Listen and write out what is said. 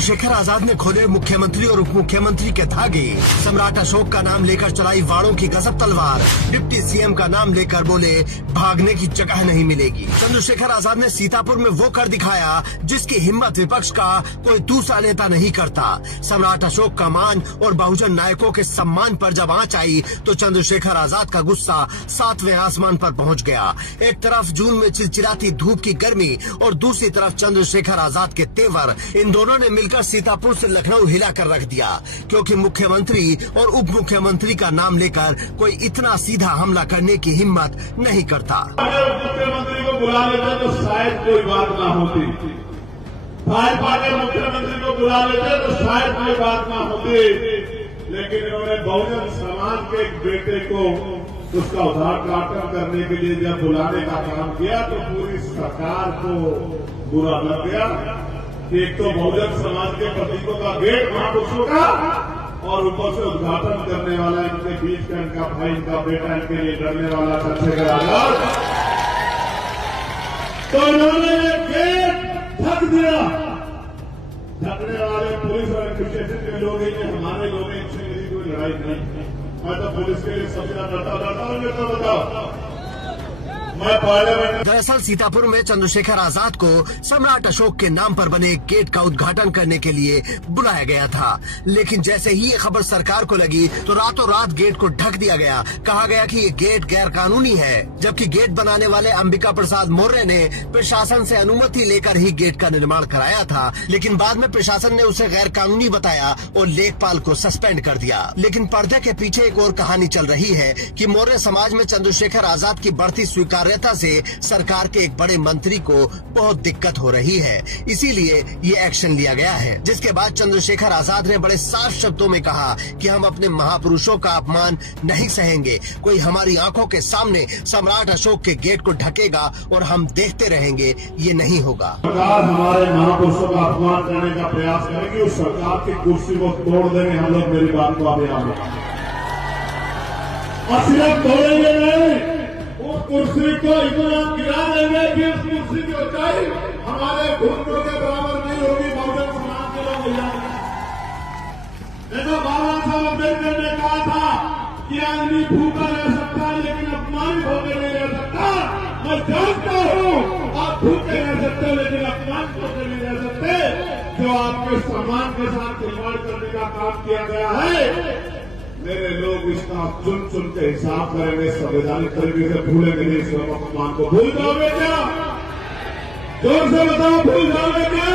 चंद्रशेखर आजाद ने खोले मुख्यमंत्री और उप मुख्यमंत्री के धागे। सम्राट अशोक का नाम लेकर चलाई वाणों की गजब तलवार। डिप्टी सीएम का नाम लेकर बोले भागने की जगह नहीं मिलेगी। चंद्रशेखर आजाद ने सीतापुर में वो कर दिखाया जिसकी हिम्मत विपक्ष का कोई दूसरा नेता नहीं करता। सम्राट अशोक का मान और बहुजन नायकों के सम्मान पर जब आंच आई तो चंद्रशेखर आजाद का गुस्सा 7वें आसमान पर पहुंच गया। एक तरफ जून में चिलचिलाती धूप की गर्मी और दूसरी तरफ चंद्रशेखर आजाद के तेवर, इन दोनों ने मिलकर सीतापुर से लखनऊ हिला कर रख दिया। क्योंकि मुख्यमंत्री और उप मुख्यमंत्री का नाम लेकर कोई इतना सीधा हमला करने की हिम्मत नहीं करता। अगर मुख्यमंत्री को बुला लेते तो शायद कोई बात ना होती। भाजपा के मुख्यमंत्री को बुला लेते तो शायद कोई बात ना होती। लेकिन इन्होंने बहुजन समाज के एक बेटे को उसका उद्घाटन करने के लिए जब बुलाने का काम किया तो पूरी सरकार को बुरा लग गया। एक तो बहुजन समाज के प्रतीकों का गेट महापुरुषों का और ऊपर से उद्घाटन करने वाला इनके बीच का इनका भाई, इनका बेटा, इनके लिए डरने वाला चंद्रशेखर आजाद। तो इन्होंने ये गेट ढक दिया। ढकने वाले पुलिस और एडमिनिस्ट्रेशन के लोग ही हमारे लोग इनसे मेरी कोई लड़ाई नहीं। मैं तो पुलिस के लिए सबसे ज्यादा डरता हूँ। ये तो बताओ, दरअसल सीतापुर में चंद्रशेखर आजाद को सम्राट अशोक के नाम पर बने गेट का उद्घाटन करने के लिए बुलाया गया था। लेकिन जैसे ही ये खबर सरकार को लगी तो रातों रात गेट को ढक दिया गया। कहा गया कि ये गेट गैर कानूनी है, जबकि गेट बनाने वाले अंबिका प्रसाद मौर्य ने प्रशासन से अनुमति लेकर ही गेट का निर्माण कराया था। लेकिन बाद में प्रशासन ने उसे गैर कानूनी बताया और लेखपाल को सस्पेंड कर दिया। लेकिन पर्दे के पीछे एक और कहानी चल रही है कि मौर्य समाज में चंद्रशेखर आजाद की बढ़ती स्वीकार से सरकार के एक बड़े मंत्री को बहुत दिक्कत हो रही है। इसीलिए ये एक्शन लिया गया है। जिसके बाद चंद्रशेखर आजाद ने बड़े साफ शब्दों में कहा कि हम अपने महापुरुषों का अपमान नहीं सहेंगे। कोई हमारी आंखों के सामने सम्राट अशोक के गेट को ढकेगा और हम देखते रहेंगे, ये नहीं होगा। सरकार हमारे महापुरुषों का अपमान करने का प्रयास करेगी, उस सरकार की कुर्सी को तोड़ देंगे हम लोग। मेरी बात को आप याद रखें। और सिर्फ तोड़ेंगे नहीं, उस कुर्सी को इतना गिरा देंगे कि उस कुर्सी की ऊंचाई हमारे घुटनों के बराबर नहीं होगी। बहुजन समाज के लोग देखो, बाबा साहब अम्बेडकर ने कहा था कि आदमी भूखा रह सकता है लेकिन अपमानित होकर नहीं रह सकता। मैं जानता हूँ आप भूखे रह सकते हो लेकिन अपमानित होकर नहीं रह सकते। जो आपके सम्मान के साथ खिलवाड़ करने का काम किया गया है, मेरे लोग इसका चुन चुन के हिसाब करेंगे। संवैधानिक तरीके से भूलेंगे नहीं। इस अपमान को भूल जाओगे क्या? जोर से बताओ, भूल जाओगे क्या?